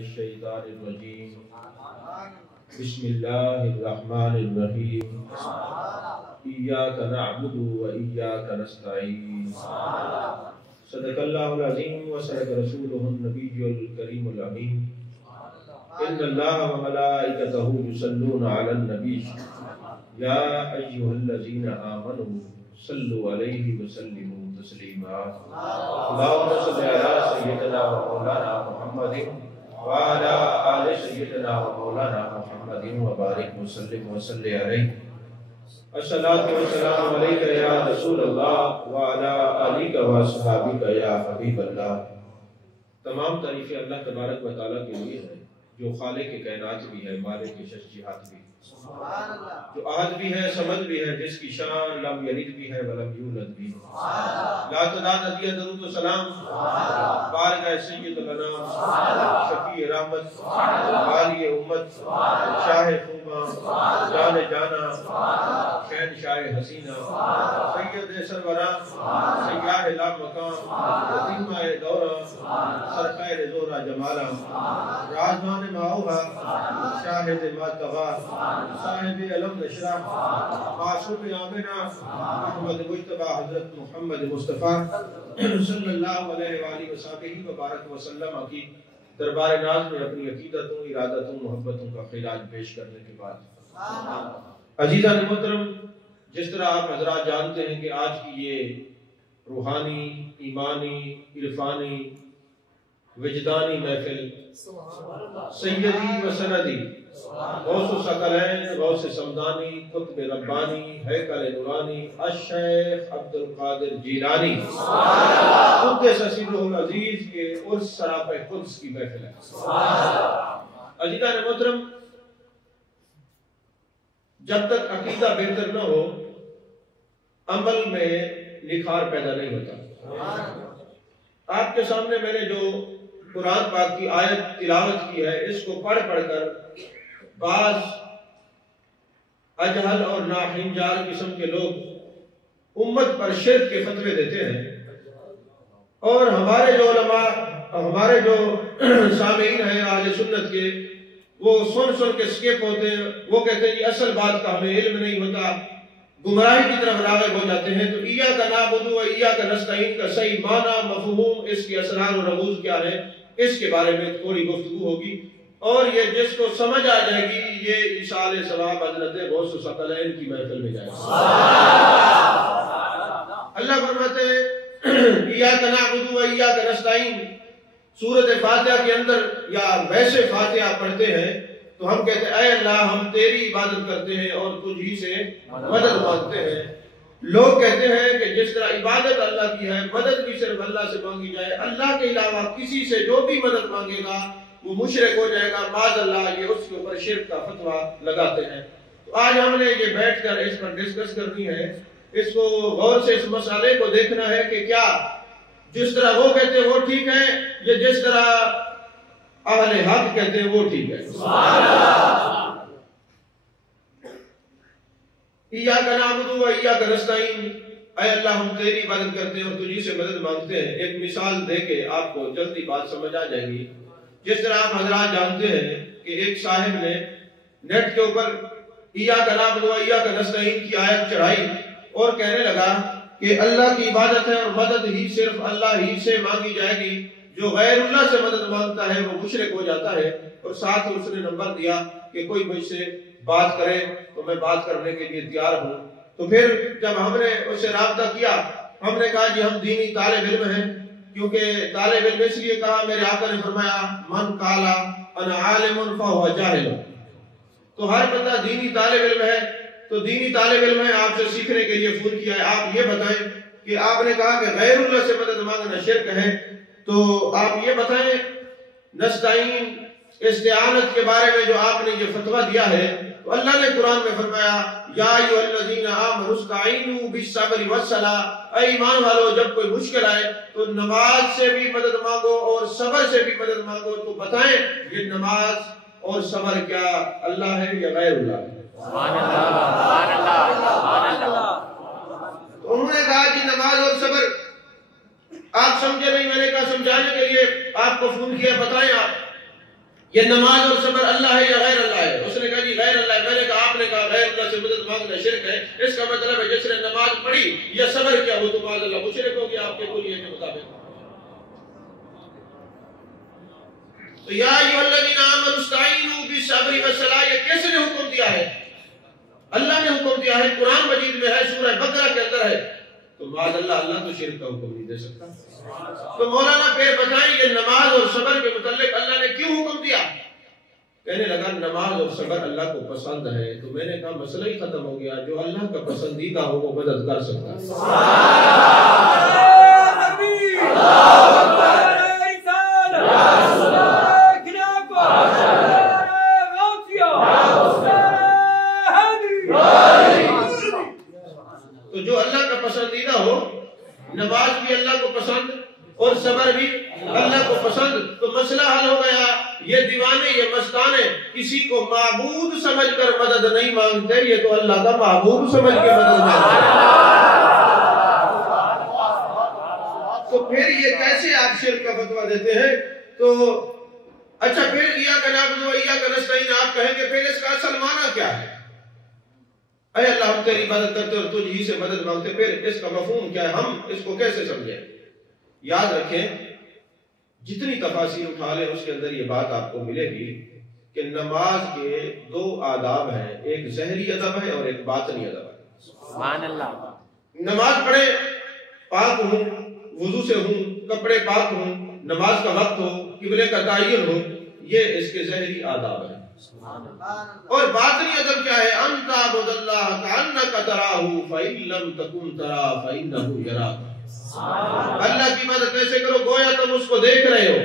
الشیطان الرجیم بسم اللہ الرحمن الرحیم ایاک نعبد و ایاک نستعین صدق اللہ العظیم و صدق رسولہ النبی الکریم الامین ان اللہ و ملائکتہ یصلون علی النبی یا ایہا الذین آمنوا صلوا علیہ وسلموا تسلیما اللہم صل علی سیدنا و مولانا محمد وعلى آل سیدنا و مولانا محمد وبارک وسلم وصلی علیہ الصلاة والسلام علیک یا رسول اللہ وعلى آلک و صحابک یا حبیب اللہ۔ تمام تعریفیں اللہ تبارک و تعالیٰ کے لیے ہیں جو خالق کائنات بھی ہے، مالک شجاعت بھی، جو احد بھی ہے، صمد بھی ہے، جس کی شان لم یلد بھی ہے ولم یولد بھی۔ لا تعداد عدیہ درود و سلام بارگاہ سید الانام شفیع رحمت والی امت شاہ خوباں جان جانا شہنشاہ حسینہ سید سروران سیاہ لا مقام عظیمہ دورہ سرخیر زورہ جمالہ رازمان معوہا شاہد ماتغا صاحب علم نشرہ معصوم آمنہ محمد مجتبہ حضرت محمد مصطفیٰ صلی اللہ علیہ وآلہ وسلم وبارک وسلم کی دربار ناز میں اپنی عقیدتوں، ارادتوں، محبتوں کا خراج پیش کرنے کے بعد عزیزان محترم، جس طرح آپ حضرات جانتے ہیں کہ آج کی یہ روحانی، ایمانی، عرفانی، وجدانی محفل سیدی و سندی غوث ثقلین غوث سمدانی قطب ربانی ہیکل نورانی الشیخ عبد القادر جیلانی قدس سرہ العزیز کے عرس سراپہ قدس کی محفل ہے۔ عزیزان محترم، جب تک عقیدہ بہتر نہ ہو عمل میں نکھار پیدا نہیں ہوتا۔ آپ کے سامنے میں نے جو قرآن پاک کی آیت تلاوت کی ہے، اس کو پڑھ کر بعض اجہل اور ناہنجار قسم کے لوگ امت پر شرک کے فتوے دیتے ہیں، اور ہمارے جو علماء، ہمارے جو سامعین ہیں اہل سنت کے، وہ سن کے سکپ ہوتے ہیں، وہ کہتے ہیں کہ اصل بات کا ہمیں علم نہیں ہوتا، گمراہی کی طرف راغب ہو جاتے ہیں۔ تو ایاک نعبد و ایاک نستعین کا صحیح معنی، مفہوم، اس کی اسرار و رموز کیا ہے، اس کے بارے میں تھوڑی گفتگو ہوگی، اور یہ جس کو سمجھ آ جائے گی یہ ایصال ثواب حضرت غوث ثقلین کی محفل میں جائے گا۔ اللہ فرماتے ہیں ایاک نعبد و ایاک نستعین، سورۃ فاتحہ کے اندر یا ویسے فاتحہ پڑھتے ہیں تو ہم کہتے ہیں اے اللہ ہم تیری عبادت کرتے ہیں اور تجھ ہی سے مدد مانگتے ہیں۔ لوگ کہتے ہیں کہ جس طرح عبادت اللہ کی ہے، مدد بھی صرف اللہ سے مانگی جائے، اللہ کے علاوہ کسی سے جو بھی مدد مانگے گا وہ مشرک ہو جائے گا، معاذ اللہ، یہ اس کے اوپر شرک کا فتویٰ لگاتے ہیں۔ تو آج ہم نے یہ بیٹھ کر اس پر ڈسکس کرنی ہے، اس کو غور سے اس مسئلے کو دیکھنا ہے کہ کیا جس طرح وہ کہتے ہیں وہ ٹھیک ہے، یا جس طرح اہل حق کہتے ہیں وہ ٹھیک ہے۔ ایاک نعبد و ایاک نستعین، اے اللہ ہم تیری عبادت کرتے ہیں اور تجھی سے مدد مانگتے ہیں۔ ایک مثال دے کے آپ کو جلدی بات سمجھ آ جائے گی۔ جس طرح آپ حضرات جانتے ہیں کہ ایک صاحب نے نیٹ کے اوپر ایاک نعبد و ایاک نستعین کی آیت چڑھائی اور کہنے لگا کہ اللہ کی عبادت ہے اور مدد ہی صرف اللہ ہی سے مانگی جائے گی، جو غیر اللہ سے مدد مانگتا ہے وہ مشرک ہو جاتا ہے، اور ساتھ ہی اس نے نمبر دیا کہ کوئی مجھ سے بات کرے تو میں بات کرنے کے لیے تیار ہوں۔ تو پھر جب ہم نے اس سے رابطہ کیا، ہم نے کہا جی ہم دینی طالب علم ہیں، کیونکہ طالب علم اس لیے کہا، میرے آقا نے فرمایا من قالا انا عالم فہو جاہل، تو ہر بندہ دینی طالب علم ہے، تو دینی طالب علم ہے، آپ سے سیکھنے کے لیے فون کیا ہے۔ آپ یہ بتائیں کہ آپ نے کہا کہ غیر اللہ سے مدد مانگنا شرک ہے، تو آپ یہ بتائیں نستعین استعانت کے بارے میں جو آپ نے یہ فتویٰ دیا ہے، تو اللہ نے قرآن میں فرمایا یا ایھا الذین آمنوا استعینوا بالصبر والصلاۃ، اے ایمان والو جب کوئی مشکل آئے تو نماز سے بھی مدد مانگو اور صبر سے بھی مدد مانگو۔ تو بتائیں یہ نماز اور صبر کیا اللہ ہے یا غیر اللہ ہے؟ سبحان اللہ، سبحان اللہ، سبحان اللہ۔ تو انہوں نے کہا کہ نماز اور صبر آپ سمجھے نہیں، میں نے کہا سمجھانے کے لیے آپ کو فون کیا، بتائیں آپ۔ یہ نماز اور صبر اللہ ہے یا غیر اللہ ہے؟ اس نے کہا جی غیر اللہ ہے۔ میں نے کہا آپ نے کہا غیر اللہ سے مدد مانگنا شرک ہے، اس کا مطلب ہے جس نے نماز پڑھی یا صبر کیا وہ تو معاذ اللہ مشرک ہو گیا آپ کے کلیے کے مطابق۔ تو یا ایھا الذین آمنوا استعینوا بالصبر والصلاۃ، یہ کس نے حکم دیا ہے؟ اللہ نے حکم دیا ہے، قرآن مجید میں ہے، سورہ بقرہ کے اندر ہے۔ تو معاذ اللہ اللہ تو شرک کا حکم نہیں دے سکتا۔ تو مولانا پھر بتائیں یہ نماز اور صبر کے متعلق اللہ نے کیوں حکم دیا؟ کہنے لگا نماز اور صبر اللہ کو پسند ہے۔ تو میں نے کہا مسئلہ ہی ختم ہو گیا، جو اللہ کا پسندیدہ ہو وہ مدد کر سکتا ہے۔ تو جو اللہ کا پسندیدہ ہو، نماز بھی اللہ کو پسند اور صبر بھی اللہ کو پسند، تو مسئلہ حل ہو گیا۔ یہ دیوانے یہ مستانے کسی کو معبود سمجھ کر مدد نہیں مانگتے، یہ تو اللہ کا معبود سمجھ کے مدد مانگتے۔ تو پھر یہ کیسے آپ شرک کا فتویٰ دیتے ہیں؟ تو اچھا پھر ایاک نعبد و ایاک نستعین آپ کہیں گے، پھر اس کا اصل معنی کیا ہے؟ اے اللہ ہم تیری عبادت کرتے اور تجھ ہی سے مدد مانگتے، پھر اس کا مفہوم کیا ہے؟ ہم اس کو کیسے سمجھیں؟ یاد رکھیں جتنی تفاسیر اٹھا لیں اس کے اندر یہ بات آپ کو ملے گی کہ نماز کے دو آداب ہیں، ایک ظاہری ادب ہے اور ایک باطنی ادب ہے۔ سبحان اللہ۔ نماز پڑھیں، پاک ہوں، وضو سے ہوں، کپڑے پاک ہوں، نماز کا وقت ہو، قبلے کا تعین ہو، یہ اس کے ظاہری آداب ہیں۔ اور باطنی ادب کیا ہے؟ ان تعبد اللہ کأنک تراہ فإن لم تکن تراہ فإنہ یراک۔ اللہ کی عبادت ایسے کرو گویا تم اس کو دیکھ رہے ہو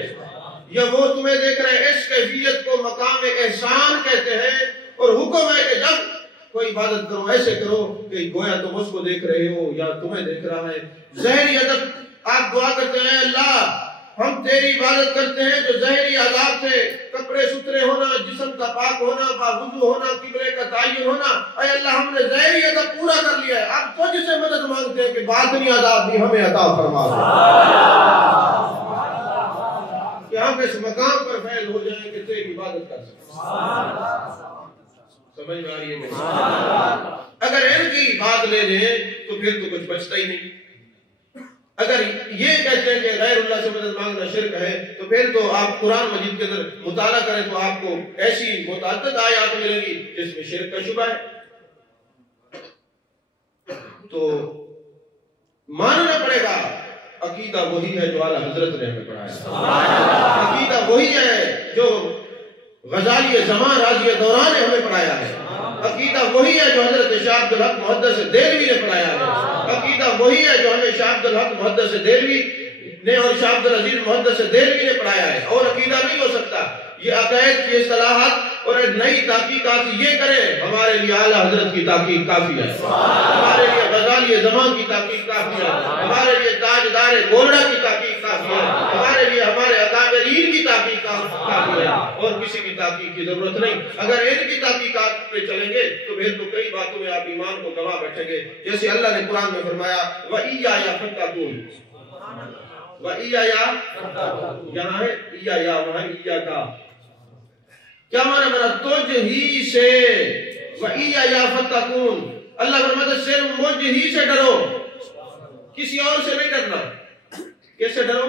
یا وہ تمہیں دیکھ رہے ہیں۔ اس کیفیت کو مقام احسان کہتے ہیں، اور حکم ہے کہ جب کوئی عبادت کرو ایسے کرو کہ گویا تم اس کو دیکھ رہے ہو یا تمہیں دیکھ رہا ہے۔ ظاہری ادب آپ دعا کرتے ہیں اللہ ہم تیری عبادت کرتے ہیں جو ظاہری آداب سے کپڑے ستھرے ہونا، جسم کا پاک ہونا، باوضو ہونا، قبلے کا تعین ہونا، اے اللہ ہم نے ظاہری ادب پورا کر لیا ہے، اب تجھ سے مدد مانگتے ہیں کہ باطنی آداب بھی ہمیں عطا فرما دے، کہ ہم اس مقام پر فیل ہو جائیں کہ تیری عبادت کر سکیں۔ سمجھ میں آ رہی ہے؟ اگر ان کی بات لے لیں تو پھر تو کچھ بچتا ہی نہیں۔ اگر یہ کہتے ہیں کہ غیر اللہ سے مدد مانگنا شرک ہے تو پھر تو آپ قرآن مجید کے اندر مطالعہ کریں تو آپ کو ایسی متعدد آیات ملیں گی جس میں شرک کا شبہ ہے۔ تو ماننا پڑے گا عقیدہ وہی ہے جو اعلیٰ حضرت نے ہمیں پڑھایا، عقیدہ وہی ہے جو غزالی زمان راضی دوران نے ہمیں پڑھایا ہے، عقیدہ وہی ہے جو حضرت شاہ عبد الحق محدث دہلوی نے پڑھایا ہے، عقیدہ وہی ہے جو ہمیں شاہ عبد الحق محدث دہلوی نے اور شاہ عبد العزیز محدث دہلوی نے پڑھایا ہے، اور عقیدہ نہیں ہو سکتا۔ یہ عقائد کی اصطلاحات اور نئی تحقیقات یہ کریں، ہمارے لیے اعلیٰ حضرت کی تحقیق کافی ہے، ہمارے لیے غزالی زمان کی تحقیق کافی ہے، ہمارے لیے تاجدار گولڑا کی تحقیق کافی ہے، ہمارے لیے ہمارے اکابرین کی تحقیق کافی ہے، اور کسی کی تحقیق کی ضرورت نہیں۔ اگر ان کی تحقیقات پہ چلیں گے تو پھر تو کئی باتوں میں آپ ایمان کو گنوا بیٹھیں گے، جیسے اللہ نے قرآن میں فرمایا وَإِيَّايَ فَاتَّقُونِ، وَإِيَّايَ یہاں ہے ایایا وہاں ایاکا، کیا معنی بنا؟ تجھ ہی سے، وَإِيَّايَ فَاتَّقُونِ، اللہ فرماتا ہے صرف مجھ ہی سے ڈرو، کسی اور سے نہیں ڈرنا۔ کس سے ڈرو؟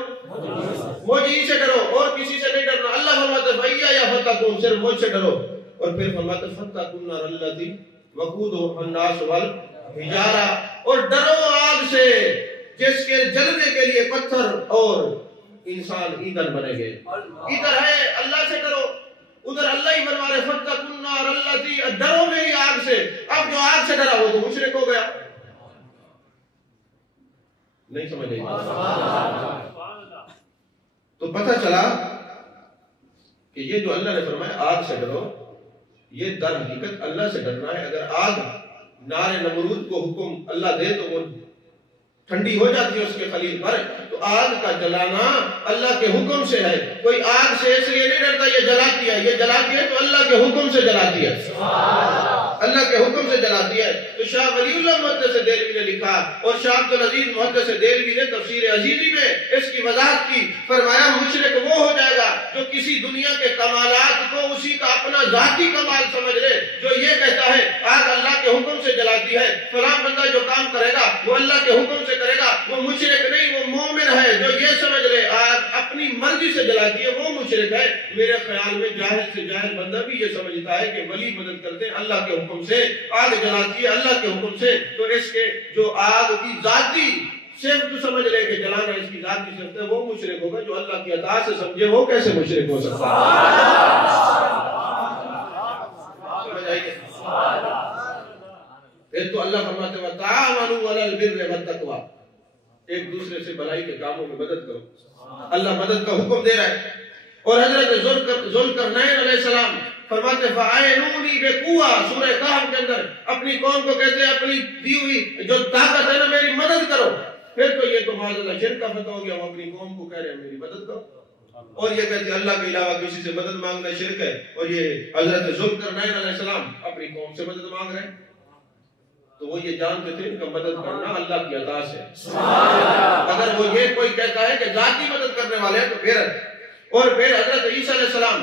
مجھ ہی سے ڈرو اور کسی سے نہیں ڈرنا۔ اللہ فرماتا ہے وَإِيَّايَ فَاتَّقُونِ، صرف مجھ سے ڈرو، اور پھر فرماتا ہے فَاتَّقُوا النَّارَ الَّتِي وَقُودُهَا النَّاسُ وَالْحِجَارَةُ، اور ڈرو آگ سے جس کے جلنے کے لیے پتھر اور انسان ایندھن بنے گے۔ ادھر ہے اللہ سے ڈرو، ادھر اللہ ہی فرما رہے فَاتَّقُوا النَّارَ الَّتِي، ڈرو میری آگ سے۔ اب جو آگ سے ڈرا وہ تو مشرک ہو گیا، نہیں سمجھ رہی؟ تو پتہ چلا کہ یہ جو اللہ نے فرمایا آگ سے ڈرو، یہ در حقیقت اللہ سے ڈرنا ہے۔ اگر آگ نار نمرود کو حکم اللہ دے تو وہ ٹھنڈی ہو جاتی ہے اس کے خلیل پر، تو آگ کا جلانا اللہ کے حکم سے ہے۔ کوئی آگ سے اس لیے نہیں ڈرتا یہ جلاتی ہے، یہ جلاتی ہے تو اللہ کے حکم سے جلاتی ہے، اللہ کے حکم سے جلاتی ہے۔ تو شاہ ولی اللہ محدث دہلوی نے لکھا، اور شاہ عبدالعزیز محدث دہلوی نے تفسیر عزیزی میں اس کی وضاحت کی، فرمایا مشرک وہ ہو جائے گا جو کسی دنیا کے کمالات کو اسی کا اپنا ذاتی کمال سمجھ لے، جو یہ کہتا ہے آگ اللہ کے حکم سے جلاتی ہے، فلاں بندہ جو کام کرے گا وہ اللہ کے حکم سے کرے گا، وہ مشرک نہیں، وہ مومن ہے۔ جو یہ سمجھ لے آگ اپنی مرضی سے جلاتی ہے وہ مشرک ہے۔ میرے خیال میں جاہل سے جاہل بندہ بھی یہ سمجھتا ہے کہ ولی مدد کرتے ہیں اللہ کے حکم سے، آگ جلاتی ہے اللہ کے حکم سے، تو اس کے جو آگ کی ذاتی صرف تو سمجھ لے کہ جلانا اس کی ذاتی صرف ہے، وہ مشرک ہوگا۔ جو اللہ کی عطا سے سمجھے وہ کیسے مشرک ہو سکتا ہے؟ سمجھ آئیے؟ ایک تو اللہ فرماتے ہیں وَتَعَاوَنُوا عَلَى الْبِرِّ وَالتَّقْوَىٰ، ایک دوسرے سے بھلائی کے کاموں میں مدد کرو، اللہ مدد کا حکم دے رہا ہے۔ اور حضرت ذوالقرنین علیہ السلام فرماتے فَأَعِنُونِي بِقُوَّةٍ، سورہ کہف کے اندر اپنی قوم کو کہتے ہیں اپنی دی ہوئی جو طاقت ہے نا میری مدد کرو۔ پھر تو یہ تو معاذ اللہ شرک کا فتح ہو گیا، وہ اپنی قوم کو کہہ رہے ہیں میری مدد کرو، اور یہ کہتے ہیں اللہ کے علاوہ کسی سے مدد مانگنا شرک ہے، اور یہ حضرت ذوالقرنین علیہ السلام اپنی قوم سے مدد مانگ رہے ہیں۔ تو وہ یہ جانتے تھے ان کا مدد کرنا اللہ کی عطا سے۔ اگر وہ یہ کوئی کہتا ہے کہ ذاتی مدد کرنے والے ہیں تو پھر، اور پھر حضرت عیسیٰ علیہ السلام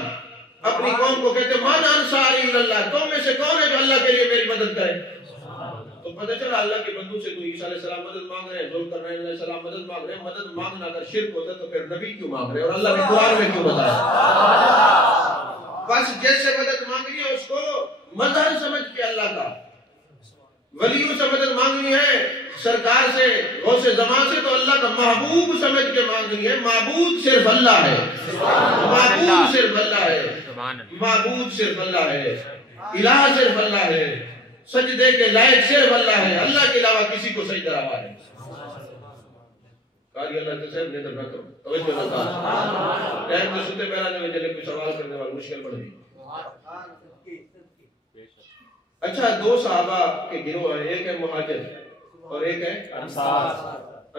اپنی قوم کو کہتے من انصاری اللہ، تم میں سے کون ہے جو اللہ کے لیے میری مدد کرے؟ تو پتہ چلا اللہ کے بندوں سے تو عیسیٰ علیہ السلام مدد مانگ رہے ہیں، ذوالقرنین علیہ السلام مدد مانگ رہے ہیں۔ مدد مانگنا اگر شرک ہوتا تو پھر نبی کیوں مانگ رہے ہیں اور اللہ کے قرآن میں کیوں بتایا؟ بس جیسے مدد مانگنی ہے اس کو مظہر سمجھ کے اللہ کا، ولیوں سے مدد مانگنی ہے سرکار سے، غوث زمان سے، تو اللہ کا محبوب سمجھ کے مانگنی ہے۔ معبود صرف اللہ ہے، معبود صرف اللہ ہے، معبود صرف اللہ ہے، الہ صرف اللہ ہے، سجدے کے لائق صرف اللہ ہے، اللہ کے علاوہ کسی کو سجدہ روا ہے۔ قاری اللہ کے صاحب نظر نہ کرو، توجہ نہ کرو، ٹائم میں سوتے پہلا جو جلے کوئی سوال کرنے والا مشکل پڑ گئی۔ اچھا، دو صحابہ کے گروہ ہیں، ایک ہے مہاجر اور ایک ہے انصار۔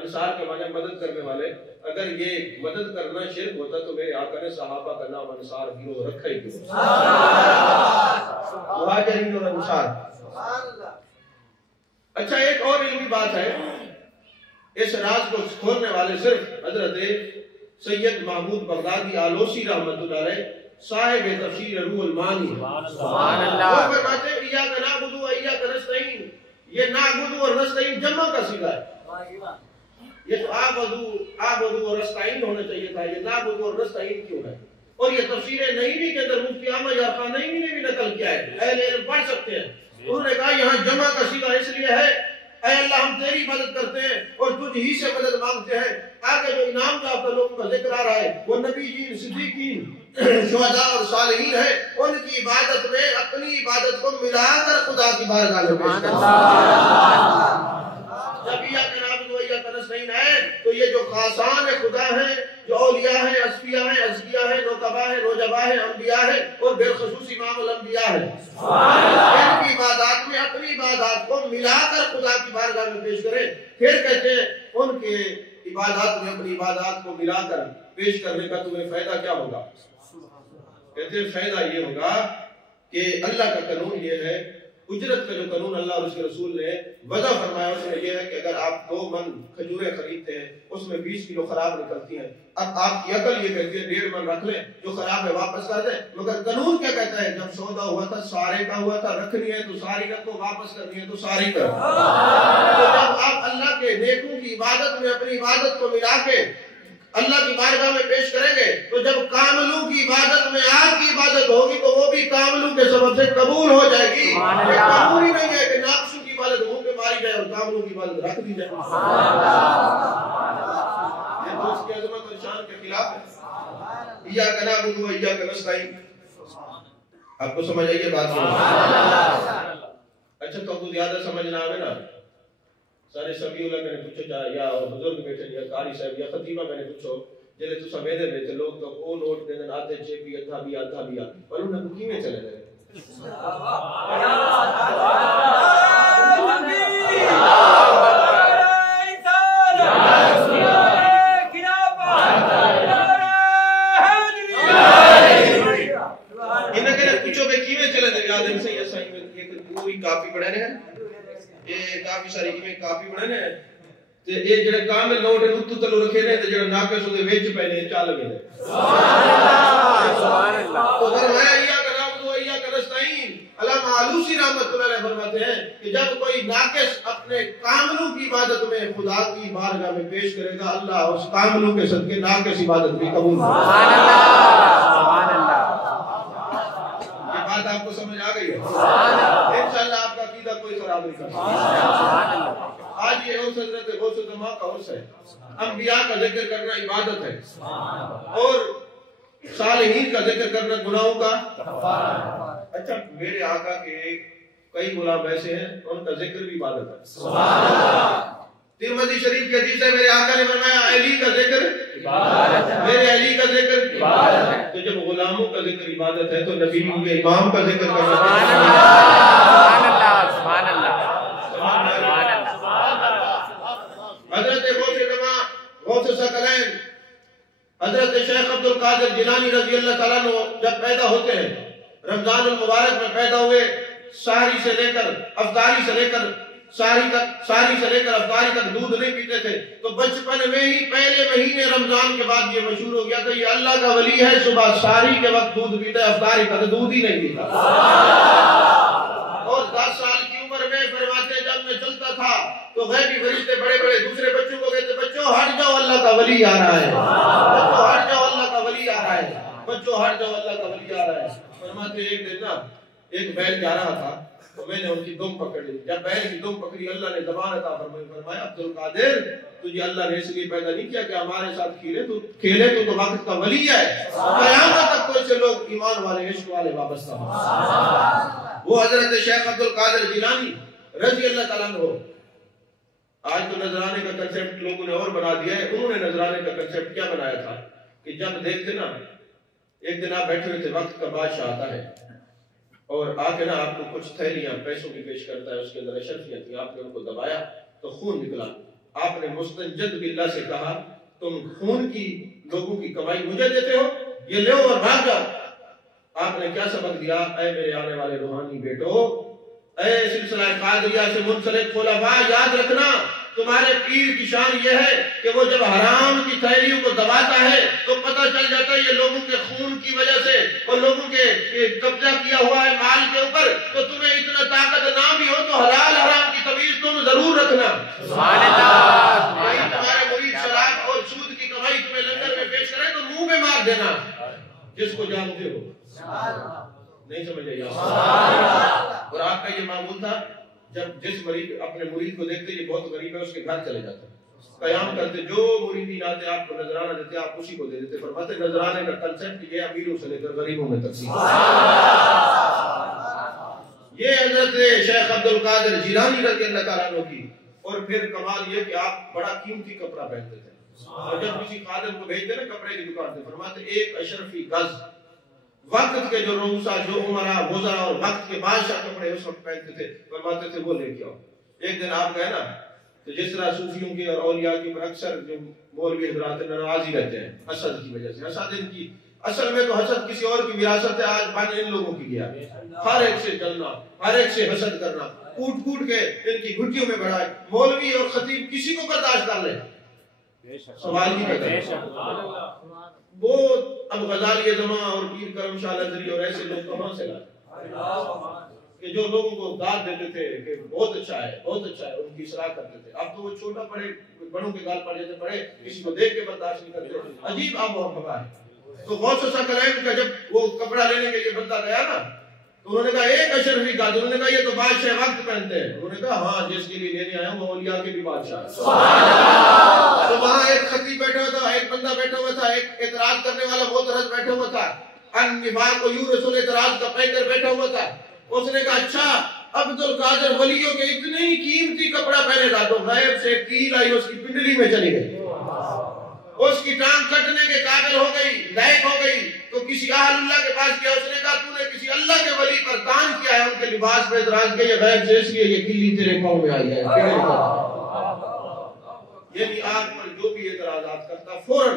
انصار کے معنی مدد کرنے والے۔ اگر یہ مدد کرنا شرک ہوتا تو میرے آقا نے صحابہ کا نام انصار گروہ رکھا ہی کیوں؟ مہاجرین اور انصار۔ اچھا، ایک اور علمی بات ہے، اس راز کو کھولنے والے صرف حضرت سید محمود بغدادی آلوسی رحمۃ اللہ علیہ، صاحب تفسیر روح المعانی، سبحان اللہ، وہ فرماتے ہیں ایاک نعبد و ایاک نستعین، یہ نعبد اور نستعین جمع کا صیغہ ہے۔ یہ تو عابد و نستعین ہونا چاہیے تھا، یہ نعبد اور نستعین کیوں ہے؟ اور یہ تفسیر نعیمی کے اندر مفتی احمد یار خان نعیمی نے بھی نقل کیا ہے، اہل علم پڑھ سکتے ہیں۔ انہوں نے کہا یہاں جمع کا صیغہ اس لیے ہے، اے اللہ ہم تیری مدد کرتے ہیں اور تجھ ہی سے مدد مانگتے ہیں۔ آگے جو انعام یافتہ لوگوں کا ذکر آ رہا ہے وہ نبیین، صدیقین، شہداء اور صالحین ہیں، ان کی عبادت میں اپنی عبادت کو ملا کر خدا کی بارگاہ میں پیش کرتے ہیں۔ جب ایاک نعبد و ایاک نستعین ہے تو یہ جو خاصان خدا ہیں، جو اولیاء ہیں، اصفیاء ہیں، ازکیاء ہیں، نقباء ہیں، نجباء ہیں، انبیاء ہیں، اور بالخصوص امام الانبیاء ہیں، ان کی عبادات میں اپنی عبادات کو ملا کر خدا کی بارگاہ میں پیش کریں۔ پھر کہتے ہیں ان کے عبادات میں اپنی عبادات کو ملا کر پیش کرنے کا تمہیں فائدہ کیا ہوگا؟ کہتے ہیں فائدہ یہ ہوگا کہ اللہ کا قانون یہ ہے، اجرت کا جو قانون اللہ اور اس کے رسول نے وضع فرمایا اس میں یہ ہے کہ اگر آپ 2 من کھجوریں خریدتے ہیں اس میں 20 کلو خراب نکلتی ہیں، اب آپ کی عقل یہ کہتی ہے 1.5 من رکھ لیں، جو خراب ہے واپس کر دیں، مگر قانون کیا کہتا ہے؟ جب سودا ہوا تھا سارے کا ہوا تھا، رکھنی ہے تو ساری رکھو، واپس کرنی ہے تو ساری کرو۔ تو جب آپ اللہ کے نیکوں کی عبادت میں اپنی عبادت کو ملا کے اللہ کی بارگاہ میں پیش کریں گے تو جب کاملوں کی عبادت میں آپ کی عبادت ہوگی تو وہ بھی کاملوں کے سبب سے قبول ہو جائے گی۔ قبول ہی نہیں ہے کہ ناقصوں کی عبادت منہ پہ ماری جائے اور کاملوں کی عبادت رکھ دی جائے۔ یہ تو اس کی عظمت اور شان کے خلاف ہے۔ ایاک نعبد و ایاک نستعین، آپ کو سمجھ آئیے بات میں؟ اچھا، تو زیادہ سمجھنا آئے نا، سارے سبھی اللہ میں نے پوچھو یا بزرگ بیٹھے یا قاری صاحب یا خطیبہ میں نے پوچھو جلے تو سمیدے بیٹھے لوگ تو او نوٹ دینے آتے چھے بھی ادھا بھی پر انہیں بکی میں چلے گئے۔ انہیں کہنے پوچھو بے کیویں چلے دے یاد ان سے یہ سائیں میں ایک پوری کاپی بڑھانے ہیں یہ کافی ساری کیویں کاپی بڑھانے ہیں تے یہ جڑے کامل نوٹ اتو تلو رکھے نے تے جڑا ناقص دے وچ پے نے چل گئے نے سبحان اللہ تو فرمایا یا نعبد و یا نستعین علامہ آلوسی رحمۃ اللہ علیہ فرماتے ہیں کہ جب کوئی ناقص اپنے کاملوں کی عبادت میں خدا کی بارگاہ میں پیش کرے گا اللہ اس کاملوں کے صدقے ناقص عبادت بھی قبول کرے گا سبحان اللہ سبحان اللہ یہ بات آپ کو سمجھ آ گئی ہے انشاءاللہ آپ کا عقیدہ کوئی خراب نہیں کرے گا آج یہ عرس حضرت غوث الزمان کا عرس ہے انبیاء کا ذکر کرنا عبادت ہے اور صالحین کا ذکر کرنا گناہوں کا اچھا میرے آقا کے کئی غلام ایسے ہیں ان کا ذکر بھی عبادت ہے سبحان اللہ ترمذی شریف کی حدیث ہے میرے آقا نے فرمایا علی کا ذکر عبادت ہے میرے علی کا ذکر عبادت ہے تو جب غلاموں کا ذکر عبادت ہے تو نبی کے امام کا ذکر کرنا سبحان اللہ سبحان اللہ حضرت غوث زمان غوث ثقلین حضرت شیخ عبد القادر جیلانی رضی اللہ تعالیٰ عنہ جب پیدا ہوتے ہیں رمضان المبارک میں پیدا ہوئے سحری سے لے کر افطاری سے لے کر سحری سے لے کر افطاری تک دودھ نہیں پیتے تھے تو بچپن میں ہی پہلے مہینے رمضان کے بعد یہ مشہور ہو گیا تھا یہ اللہ کا ولی ہے صبح سحری کے وقت دودھ پیتا ہے افطاری تک دودھ ہی نہیں پیتا اور 10 سال کی عمر میں فرماتے جب میں چلتا تھا تو غیبی فرشتے بڑے بڑے دوسرے بچوں کو کہتے بچوں ہٹ جاؤ اللہ کا ولی آ رہا ہے بچوں ہٹ جاؤ اللہ کا ولی آ رہا ہے بچوں ہٹ جاؤ اللہ کا ولی آ رہا ہے فرماتے ایک دن نا ایک بیل جا رہا تھا تو میں نے ان کی دم پکڑ لی جب بیل کی دم پکڑی اللہ نے زبان عطا فرمائی فرمایا عبد القادر تجھے اللہ نے اس لیے پیدا نہیں کیا کہ ہمارے ساتھ کھیلے تو وقت کا ولی ہے قیامت تک کوئی سے لوگ ایمان والے عشق والے وابستہ ہوں وہ حضرت شیخ عبد القادر جیلانی رضی اللہ تعالیٰ عنہ آج تو نذرانے کا کنسپٹ لوگوں نے اور بنا دیا ہے انہوں نے نذرانے کا کنسپٹ کیا بنایا تھا کہ جب دیکھتے نا ایک دن آپ بیٹھے ہوئے تھے وقت کا بادشاہ آتا ہے اور آ کے نا آپ کو کچھ تھیلیاں پیسوں کی پیش کرتا ہے اس کے اندر اشرفیاں تھیں آپ نے ان کو دبایا تو خون نکلا آپ نے مستنجد باللہ سے کہا تم خون کی لوگوں کی کمائی مجھے دیتے ہو یہ لو اور بھاگ جاؤ آپ نے کیا سبق دیا اے میرے آنے والے روحانی بیٹو اے سلسلہ قادریہ سے منسلک خلفاء یاد رکھنا تمہارے پیر کی شان یہ ہے کہ وہ جب حرام کی تھیلیوں کو دباتا ہے تو پتہ چل جاتا ہے یہ لوگوں کے خون کی وجہ سے اور لوگوں کے قبضہ کیا ہوا ہے مال کے اوپر تو تمہیں اتنا طاقت نہ بھی ہو تو حلال حرام کی تمیز تم ضرور رکھنا سبحان اللہ تمہارے مرید شراب اور سود کی کمائی تمہیں لنگر میں پیش کرے تو منہ میں مار دینا جس کو جانتے ہو نہیں سمجھ آئی اور آپ کا یہ معمول تھا جب جس مرید اپنے مرید کو دیکھتے یہ بہت غریب ہے اس کے گھر چلے جاتے قیام کرتے جو مریدین آتے آپ کو نذرانہ دیتے آپ اسی کو دے دیتے فرماتے نذرانے کا کنسپٹ یہ امیروں سے لے کر غریبوں میں تقسیم یہ حضرت شیخ عبد القادر جیلانی رضی اللہ تعالیٰ عنہ کی اور پھر کمال یہ کہ آپ بڑا قیمتی کپڑا پہنتے تھے اور جب کسی خادم کو بھیجتے نا کپڑے کی دکان سے فرماتے ایک اشرفی گز وقت کے جو روسا جو عمرہ وزرا اور وقت کے بادشاہ کپڑے اس وقت پہنتے تھے فرماتے تھے وہ لے کے آؤ ایک دن آپ گئے نا تو جس طرح صوفیوں کے اور اولیاء کے اوپر اکثر جو مولوی حضرات ناراضی رہتے ہیں حسد کی وجہ سے حسد ان کی اصل میں تو حسد کسی اور کی وراثت ہے آج بن ان لوگوں کی گیا ہر ایک سے جلنا ہر ایک سے حسد کرنا کوٹ کوٹ کے ان کی گھٹیوں میں بڑھائے مولوی اور خطیب کسی کو برداشت کر لے سوال ہی کرتا ہے وہ اب غزالی زمان اور پیر کرم شاہ نظری اور ایسے لوگ کہاں سے لائے کہ جو لوگوں کو داد دیتے تھے کہ بہت اچھا ہے ان کی اصلاح کرتے تھے اب تو وہ چھوٹا پڑے بڑوں کے گال پڑ جاتے پڑے کسی کو دیکھ کے برداشت نہیں کرتے عجیب آب و ہوا ہے تو غوث ثقلین کا جب وہ کپڑا لینے کے لیے بندہ گیا نا تو انہوں نے کہا ایک اشرفی گاز انہوں نے کہا یہ تو بادشاہ وقت پہنتے ہیں انہوں نے کہا ہاں جس کے لیے لینے آیا وہ اولیاء کے بھی بادشاہ تو وہاں ایک خطیب بیٹھا ہوا تھا ایک بندہ بیٹھا ہوا تھا ایک اعتراض کرنے والا وہ طرز بیٹھا ہوا تھا ان نفاق کو یوں رسول اعتراض کا پہنکر بیٹھا ہوا تھا اس نے کہا اچھا عبد القادر ولیوں کے اتنے ہی قیمتی کپڑا پہنے تھا تو غیب سے کیل آئی اس کی پنڈلی میں چلی گئی اس کی ٹانگ کٹنے کے قابل ہو گئی لائق ہو گئی تو کسی اہل اللہ کے پاس گیا اس نے کہا تو نے کسی اللہ کے ولی پر دان کیا ہے ان کے لباس پہ اعتراض کیا یہ غیب سے اس لیے یہ کلی تیرے پاؤں میں آئی ہے یعنی آگ پر جو بھی اعتراضات کرتا فوراً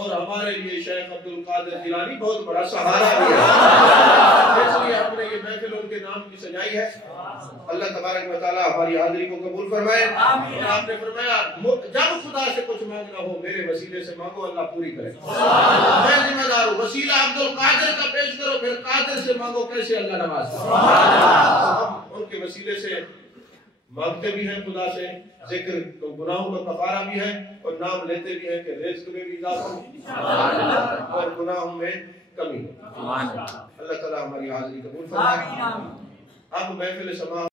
اور ہمارے لیے شیخ عبد القادر جیلانی بہت بڑا سہارا بھی ہے، اس لیے ہم نے یہ محفل ان کے نام کی سجائی ہے۔ اللہ تبارک و تعالیٰ ہماری حاضری کو قبول فرمائے۔ اور آپ نے فرمایا جب خدا سے کچھ مانگنا ہو میرے وسیلے سے مانگو، اللہ پوری کرے۔ میں ذمہ دار ہوں، وسیلہ عبد القادر کا پیش کرو، پھر قادر سے مانگو، کیسے اللہ نواز۔ ہم ان کے وسیلے سے مانگتے بھی ہیں خدا سے، ذکر گناہوں کا کفارہ بھی ہے، اور نام لیتے بھی ہیں کہ رزق میں بھی اضافہ ہو اور گناہوں میں کمی ہو۔ اللہ تعالیٰ ہماری حاضری قبول فرمائے۔ اب محفل سماع